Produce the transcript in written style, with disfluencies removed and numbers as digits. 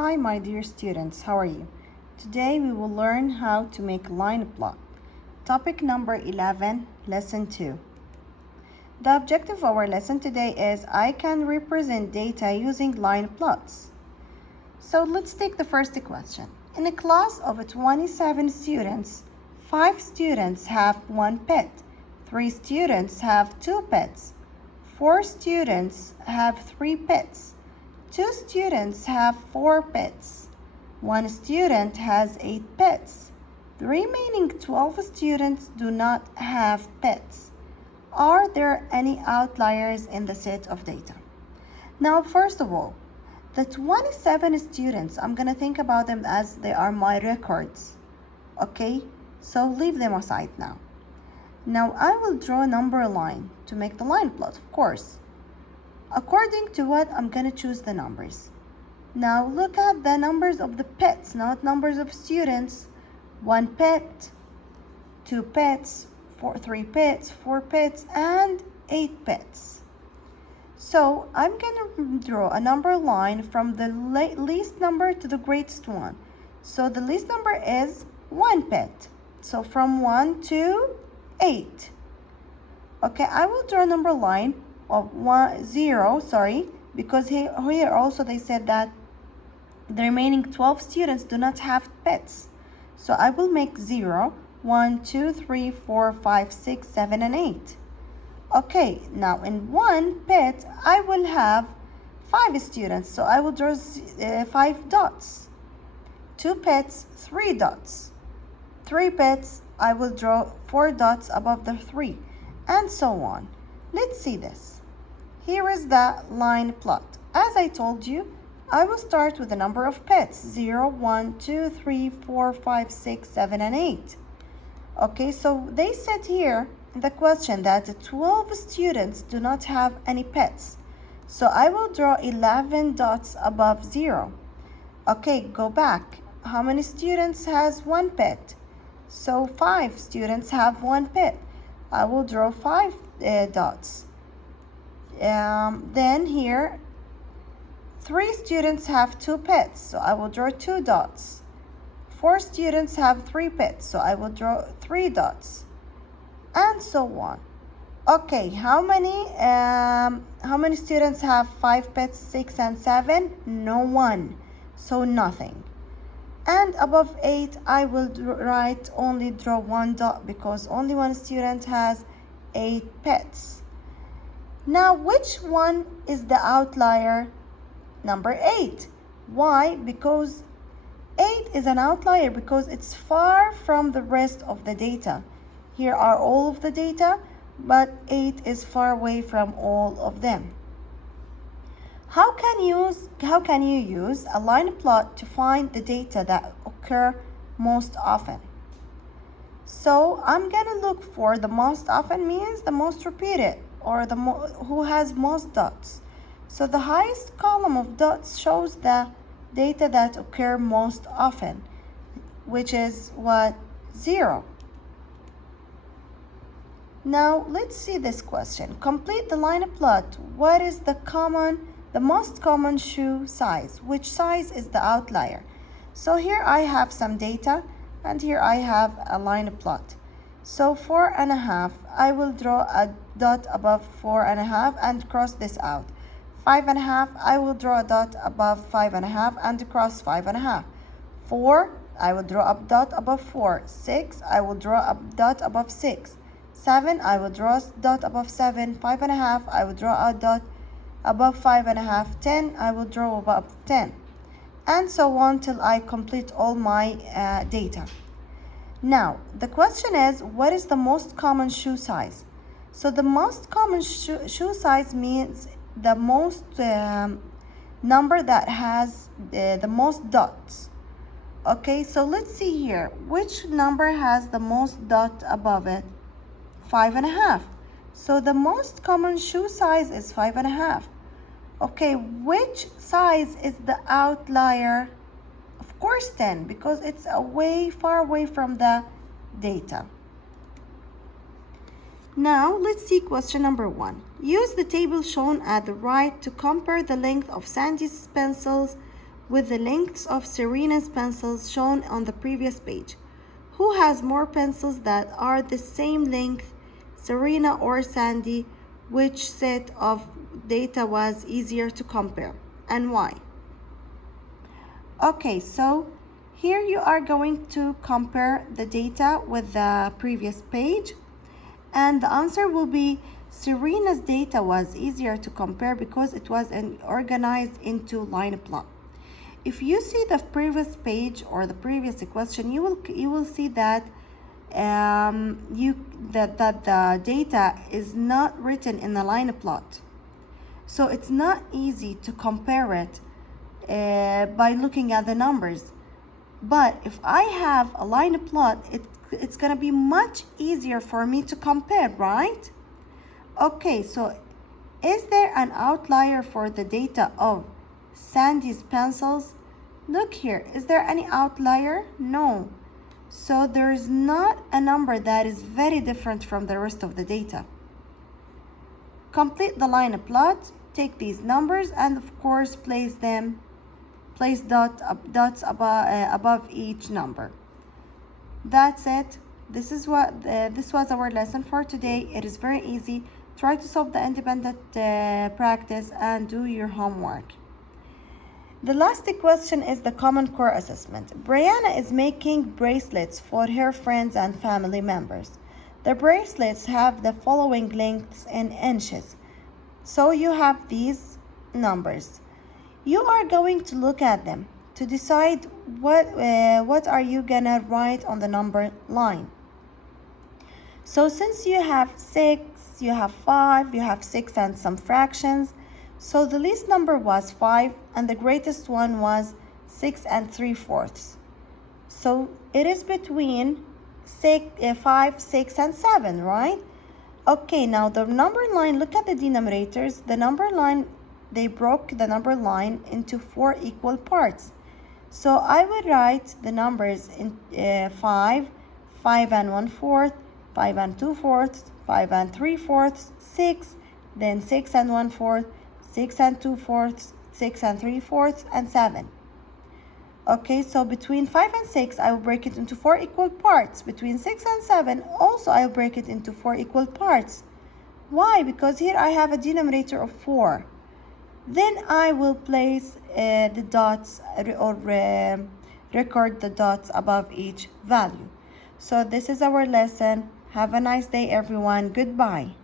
Hi my dear students, how are you? Today we will learn how to make line plot. Topic number 11, lesson 2. The objective of our lesson today is I can represent data using line plots. So let's take the first question. In a class of 27 students, 5 students have 1 pet, 3 students have 2 pets, 4 students have 3 pets, 2 students have 4 pets, 1 student has 8 pets. The remaining 12 students do not have pets. Are there any outliers in the set of data? Now, first of all, the 27 students, I'm going to think about them as they are my records. Okay, so leave them aside now. Now, I will draw a number line to make the line plot, of course. According to what, I'm going to choose the numbers. Now, look at the numbers of the pets, not numbers of students. 1 pet, 2 pets, 3 pets, 4 pets, and 8 pets. So I'm going to draw a number line from the least number to the greatest one. So the least number is 1 pet. So from 1 to 8. Okay, I will draw a number line of 0, because here also they said that the remaining 12 students do not have pets. So I will make 0, 1, 2, 3, 4, 5, 6, 7, and 8. Okay, now in 1 pet, I will have 5 students, so I will draw 5 dots. 2 pets, 3 dots. 3 pets, I will draw 4 dots above the 3, and so on. Let's see this. Here is the line plot. As I told you, I will start with the number of pets, 0, 1, 2, 3, 4, 5, 6, 7, and 8. Okay, so they said here in the question that 12 students do not have any pets. So I will draw 11 dots above 0. Okay, go back. How many students has 1 pet? So 5 students have 1 pet. I will draw 5 dots. Then here, 3 students have 2 pets, so I will draw 2 dots. 4 students have 3 pets, so I will draw 3 dots, and so on. Okay, how many students have 5 pets, 6 and 7? No one, so nothing. And above 8, I will only draw 1 dot because only 1 student has 8 pets. Now, which one is the outlier? Number 8. Why? Because 8 is an outlier because it's far from the rest of the data. Here are all of the data, but 8 is far away from all of them. How can you use a line plot to find the data that occur most often? So I'm going to look for the most often means the most repeated, or who has most dots. So the highest column of dots shows the data that occur most often, which is what? 0. Now let's see this question. Complete the line plot. What is the most common shoe size? Which size is the outlier? So here I have some data, and here I have a line plot. So 4.5, I will draw a dot above 4.5 and cross this out. 5.5, I will draw a dot above 5.5 and cross 5.5. 4, I will draw a dot above 4. 6, I will draw a dot above 6. 7, I will draw a dot above 7. 5.5, I will draw a dot above 5.5. 10, I will draw above 10. And so on till I complete all my data. Now, the question is, what is the most common shoe size? So the most common shoe size means the most number that has the most dots. Okay, so let's see here. Which number has the most dot above it? 5.5. So the most common shoe size is 5.5. Okay, which size is the outlier? Of course 10, because it's far away from the data. Now let's see question number 1. Use the table shown at the right to compare the length of Sandy's pencils with the lengths of Serena's pencils shown on the previous page. Who has more pencils that are the same length, Serena or Sandy? Which set of data was easier to compare and why? Okay, so here you are going to compare the data with the previous page, and the answer will be Serena's data was easier to compare because it was organized into line plot. If you see the previous page or the previous question, you will see that that the data is not written in the line plot, so it's not easy to compare it by looking at the numbers. But if I have a line plot, it's gonna be much easier for me to compare, right? Okay, so is there an outlier for the data of Sandy's pencils? Look here, is there any outlier? No. So there's not a number that is very different from the rest of the data. Complete the line plot, take these numbers, and of course place dots above each number. That's it. This was our lesson for today. It is very easy. Try to solve the independent practice and do your homework. The last question is the Common Core assessment. Brianna is making bracelets for her friends and family members. The bracelets have the following lengths in inches. So you have these numbers. You are going to look at them to decide what are you gonna write on the number line. So since you have 6, you have 5, you have 6 and some fractions, so the least number was 5 and the greatest one was 6 3/4. So it is between 5, 6 and 7, right? Okay, now the number line, look at the denominators. The number line, they broke the number line into 4 equal parts. So I would write the numbers in 5 and 1/4, 5 and 2/4, 5 and 3/4, 6, then 6 and 1/4, 6 and 2/4, 6 and 3/4, and 7. Okay, so between 5 and 6, I will break it into 4 equal parts. Between 6 and 7, also I'll break it into 4 equal parts. Why? Because here I have a denominator of 4. Then I will place the dots or record the dots above each value. So this is our lesson. Have a nice day, everyone. Goodbye.